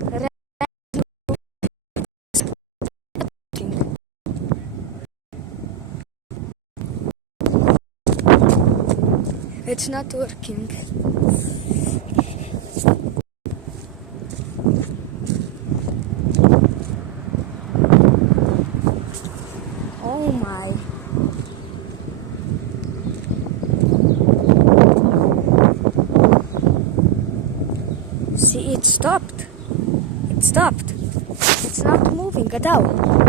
Red. It's not working. Oh my. See, it stopped. It stopped. It's not moving at all.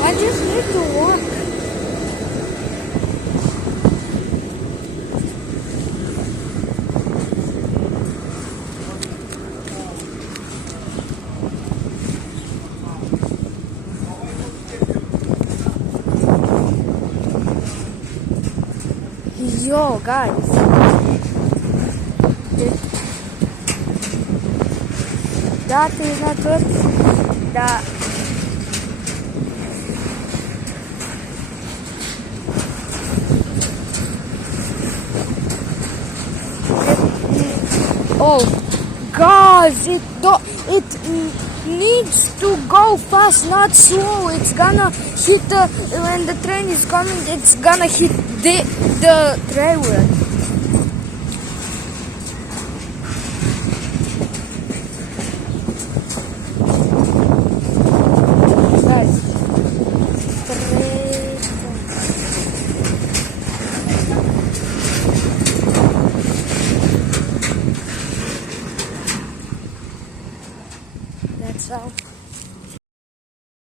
I just need to walk. Yo, guys. That is not working. That. Oh, guys, it needs to go fast, not slow. It's gonna hit when the train is coming. It's gonna hit the trailer. Guys, that's all.